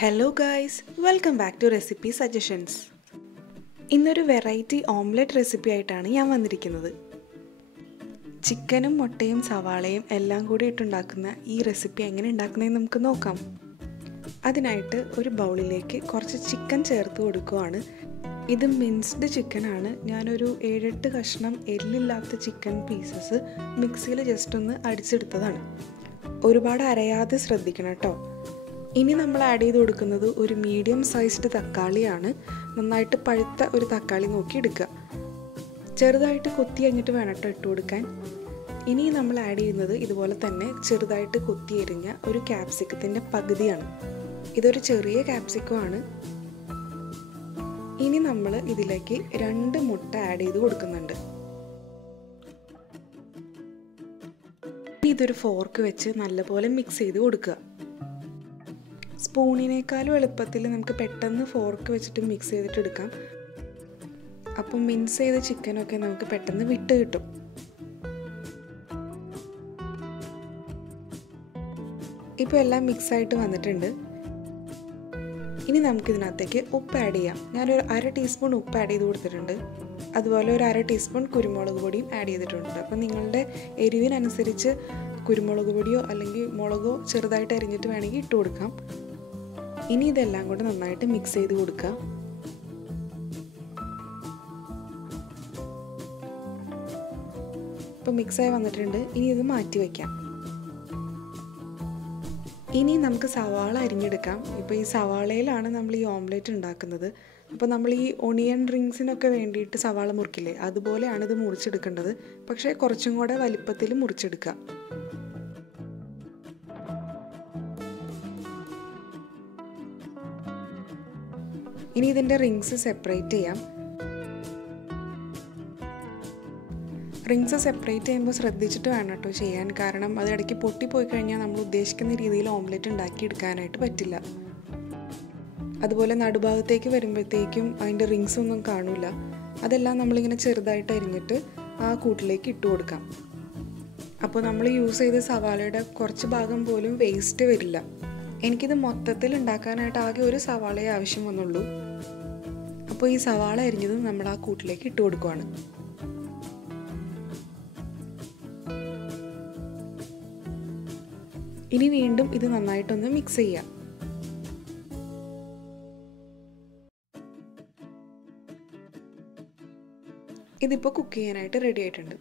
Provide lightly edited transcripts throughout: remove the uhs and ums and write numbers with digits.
Hello guys, welcome back to Recipe Suggestions. ഇന്നൊരു variety omelette recipe ആയിട്ടാണ് ഞാൻ വന്നിരിക്കുന്നത്. ചിക്കനും മുട്ടയും സവാളയും എല്ലാം കൂടി ഇട്ടുണ്ടാക്കുന്ന ഈ റെസിപ്പി എങ്ങനെ ഉണ്ടാക്കുന്നതെന്ന് നമുക്ക് നോക്കാം. അതിനായിട്ട് ഒരു ബൗളിലേക്ക് കുറച്ച് ചിക്കൻ ചേർത്ത് കൊടുക്കുകയാണ്. ഇത് മിൻസ്ഡ് ചിക്കനാണ്. ഞാനൊരു 7-8 കഷ്ണം എല്ലില്ലാത്ത ചിക്കൻ പീസസ് മിക്സിയിൽ ജസ്റ്റ് ഒന്ന് അടിച്ചെടുത്തതാണ്. ഒരുപാട് അരയാതെ ശ്രദ്ധിക്കണം കേട്ടോ. ഇനി നമ്മൾ ആഡ് ചെയ്ത് കൊടുക്കുന്നത് ഒരു മീഡിയം സൈസ്ഡ് തക്കാളിയാണ്. നന്നായിട്ട് പഴുത്ത ഒരു തക്കാളി നോക്കി എടുക്കുക. ചെറുതായിട്ട് കൊത്തി കഴിഞ്ഞിട്ട് വേണം കേട്ടോ ഇട്ട് കൊടുക്കാൻ. ഇനി നമ്മൾ ആഡ് ചെയ്യുന്നത് ഇതുപോലെ തന്നെ ചെറുതായിട്ട് കൊത്തി എരിഞ്ഞ ഒരു ക്യാപ്സിക്കത്തിൻ്റെ പകുതിയാണ്. ഇതൊരു ചെറിയ ക്യാപ്സിക്കമാണ്. ഇനി നമ്മൾ ഇതിലേക്ക് 2 മുട്ട ആഡ് ചെയ്ത് കൊടുക്കുന്നുണ്ട്. ഇതൊരു ഫോർക്ക് വെച്ച് നല്ലപോലെ മിക്സ് ചെയ്ത് കൊടുക്കുക. സ്പൂണിനേക്കാളും എളുപ്പത്തിൽ നമുക്ക് പെട്ടെന്ന് ഫോർക്ക് വെച്ചിട്ട് മിക്സ് ചെയ്തിട്ട് എടുക്കാം. അപ്പം മിക്സ് ചെയ്ത ചിക്കനൊക്കെ നമുക്ക് പെട്ടെന്ന് വിട്ട് കിട്ടും. ഇപ്പോൾ എല്ലാം മിക്സായിട്ട് വന്നിട്ടുണ്ട്. ഇനി നമുക്കിതിനകത്തേക്ക് ഉപ്പ് ആഡ് ചെയ്യാം. ഞാനൊരു 1/2 ടീസ്പൂൺ ഉപ്പ് ആഡ് ചെയ്ത് കൊടുത്തിട്ടുണ്ട്. അതുപോലെ ഒരു 1/2 ടീസ്പൂൺ കുരുമുളക് പൊടിയും ആഡ് ചെയ്തിട്ടുണ്ട്. അപ്പം നിങ്ങളുടെ എരിവിനനുസരിച്ച് കുരുമുളക് പൊടിയോ അല്ലെങ്കിൽ മുളകോ ചെറുതായിട്ട് അരിഞ്ഞിട്ട് വേണമെങ്കിൽ ഇട്ട് കൊടുക്കാം. ഇനി ഇതെല്ലാം കൂടെ നന്നായിട്ട് മിക്സ് ചെയ്ത് കൊടുക്കുക. ഇപ്പോൾ മിക്സായി വന്നിട്ടുണ്ട്. ഇനി ഇത് മാറ്റി വയ്ക്കാം. ഇനി നമുക്ക് സവാള അരിഞ്ഞെടുക്കാം. ഇപ്പോൾ ഈ സവാളയിലാണ് നമ്മൾ ഈ ഓംലെറ്റ് ഉണ്ടാക്കുന്നത്. അപ്പോൾ നമ്മൾ ഈ ഒണിയൻ റിങ്സിനൊക്കെ വേണ്ടിയിട്ട് സവാള മുറിക്കില്ലേ, അതുപോലെയാണ് ഇത് മുറിച്ചെടുക്കേണ്ടത്. പക്ഷേ കുറച്ചും കൂടെ വലിപ്പത്തിൽ മുറിച്ചെടുക്കുക. ഇനി ഇതിൻ്റെ റിങ്സ് സെപ്പറേറ്റ് ചെയ്യാം. റിങ്സ് സെപ്പറേറ്റ് ചെയ്യുമ്പോൾ ശ്രദ്ധിച്ചിട്ട് വേണം കേട്ടോ ചെയ്യാൻ. കാരണം അത് ഇടയ്ക്ക് പൊട്ടിപ്പോയി കഴിഞ്ഞാൽ നമ്മൾ ഉദ്ദേശിക്കുന്ന രീതിയിൽ ഓംലെറ്റ് ഉണ്ടാക്കിയെടുക്കാനായിട്ട് പറ്റില്ല. അതുപോലെ നടുഭാഗത്തേക്ക് വരുമ്പോഴത്തേക്കും അതിൻ്റെ റിങ്സ് ഒന്നും കാണില്ല. അതെല്ലാം നമ്മളിങ്ങനെ ചെറുതായിട്ട് അരിഞ്ഞിട്ട് ആ കൂട്ടിലേക്ക് ഇട്ട് കൊടുക്കാം. അപ്പോൾ നമ്മൾ യൂസ് ചെയ്ത സവാളയുടെ കുറച്ച് ഭാഗം പോലും വേസ്റ്റ് വരില്ല. എനിക്കിത് മൊത്തത്തിൽ ഉണ്ടാക്കാനായിട്ട് ആകെ ഒരു സവാളയെ ആവശ്യം വന്നുള്ളൂ. അപ്പോൾ ഈ സവാള അരിഞ്ഞതും നമ്മൾ ആ കൂട്ടിലേക്ക് ഇട്ട് കൊടുക്കുകയാണ്. ഇനി വീണ്ടും ഇത് നന്നായിട്ടൊന്ന് മിക്സ് ചെയ്യാം. ഇതിപ്പോൾ കുക്ക് ചെയ്യാനായിട്ട് റെഡി ആയിട്ടുണ്ട്.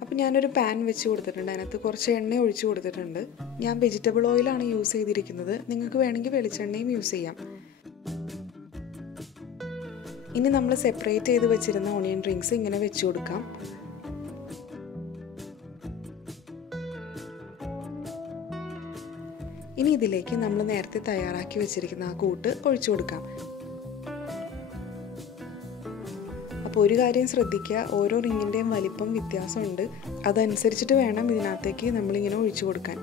അപ്പോൾ ഞാനൊരു പാൻ വെച്ച് കൊടുത്തിട്ടുണ്ട്. അതിനകത്ത് കുറച്ച് എണ്ണ ഒഴിച്ച് കൊടുത്തിട്ടുണ്ട്. ഞാൻ വെജിറ്റബിൾ ഓയിലാണ് യൂസ് ചെയ്തിരിക്കുന്നത്. നിങ്ങൾക്ക് വേണമെങ്കിൽ വെളിച്ചെണ്ണയും യൂസ് ചെയ്യാം. ഇനി നമ്മൾ സെപ്പറേറ്റ് ചെയ്ത് വെച്ചിരുന്ന ഓണിയൻ റിങ്സ് ഇങ്ങനെ വെച്ച് കൊടുക്കാം. ഇനി ഇതിലേക്ക് നമ്മൾ നേരത്തെ തയ്യാറാക്കി വെച്ചിരിക്കുന്ന ആ കൂട്ട് ഒഴിച്ചു കൊടുക്കാം. അപ്പോൾ ഒരു കാര്യം ശ്രദ്ധിക്കുക, ഓരോ റിങ്ങിൻ്റെയും വലിപ്പം വ്യത്യാസമുണ്ട്. അതനുസരിച്ചിട്ട് വേണം ഇതിനകത്തേക്ക് നമ്മളിങ്ങനെ ഒഴിച്ചു കൊടുക്കാൻ.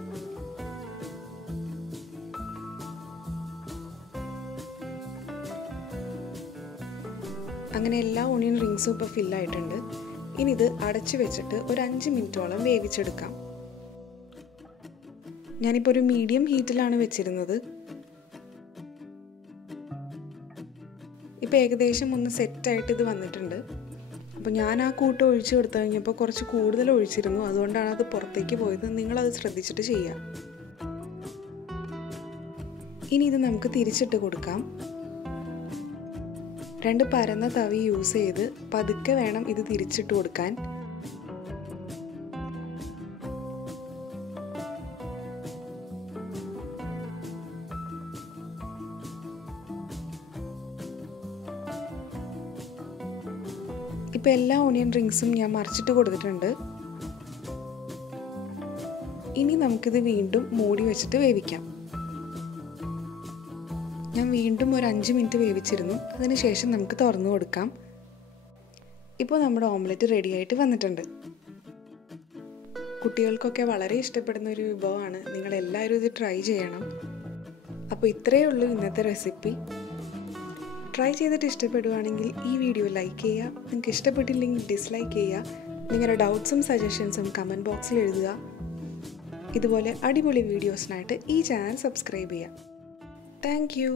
അങ്ങനെ എല്ലാ ഓണിയൻ റിങ്സും ഇപ്പോൾ ഫില്ലായിട്ടുണ്ട്. ഇനി ഇത് അടച്ചു വെച്ചിട്ട് ഒരു 5 മിനിറ്റോളം വേവിച്ചെടുക്കാം. ഞാനിപ്പോൾ ഒരു മീഡിയം ഹീറ്റിലാണ് വെച്ചിരുന്നത്. ഇപ്പോൾ ഏകദേശം ഒന്ന് സെറ്റായിട്ട് ഇത് വന്നിട്ടുണ്ട്. അപ്പോൾ ഞാൻ ആ കൂട്ട് ഒഴിച്ചു കൊടുത്തു കഴിഞ്ഞപ്പോൾ കുറച്ച് കൂടുതൽ ഒഴിച്ചിരുന്നു. അതുകൊണ്ടാണ് അത് പുറത്തേക്ക് പോയത്. നിങ്ങളത് ശ്രദ്ധിച്ചിട്ട് ചെയ്യാം. ഇനി ഇത് നമുക്ക് തിരിച്ചിട്ട് കൊടുക്കാം. 2 പരന്ന തവി യൂസ് ചെയ്ത് പതുക്കെ വേണം ഇത് തിരിച്ചിട്ട് കൊടുക്കാൻ. ഇപ്പോൾ എല്ലാ ഓണിയൻ റിങ്സും ഞാൻ മറിച്ചിട്ട് കൊടുത്തിട്ടുണ്ട്. ഇനി നമുക്കിത് വീണ്ടും മൂടി വെച്ചിട്ട് വേവിക്കാം. ഞാൻ വീണ്ടും ഒരു 5 മിനിറ്റ് വേവിച്ചിരുന്നു. അതിനുശേഷം നമുക്ക് തുറന്നു കൊടുക്കാം. ഇപ്പോൾ നമ്മുടെ ഓംലെറ്റ് റെഡി ആയിട്ട് വന്നിട്ടുണ്ട്. കുട്ടികൾക്കൊക്കെ വളരെ ഇഷ്ടപ്പെടുന്ന ഒരു വിഭവമാണ്. നിങ്ങളെല്ലാവരും ഇത് ട്രൈ ചെയ്യണം. അപ്പോൾ ഇത്രയേ ഉള്ളൂ ഇന്നത്തെ റെസിപ്പി. ട്രൈ ചെയ്തിട്ട് ഇഷ്ടപ്പെടുകയാണെങ്കിൽ ഈ വീഡിയോ ലൈക്ക് ചെയ്യുക. നിങ്ങൾക്ക് ഇഷ്ടപ്പെട്ടില്ലെങ്കിൽ ഡിസ്ലൈക്ക് ചെയ്യുക. നിങ്ങളുടെ ഡൗട്ട്സും സജഷൻസും കമൻറ്റ് ബോക്സിൽ എഴുതുക. ഇതുപോലെ അടിപൊളി വീഡിയോസിനായിട്ട് ഈ ചാനൽ സബ്സ്ക്രൈബ് ചെയ്യുക. Thank you.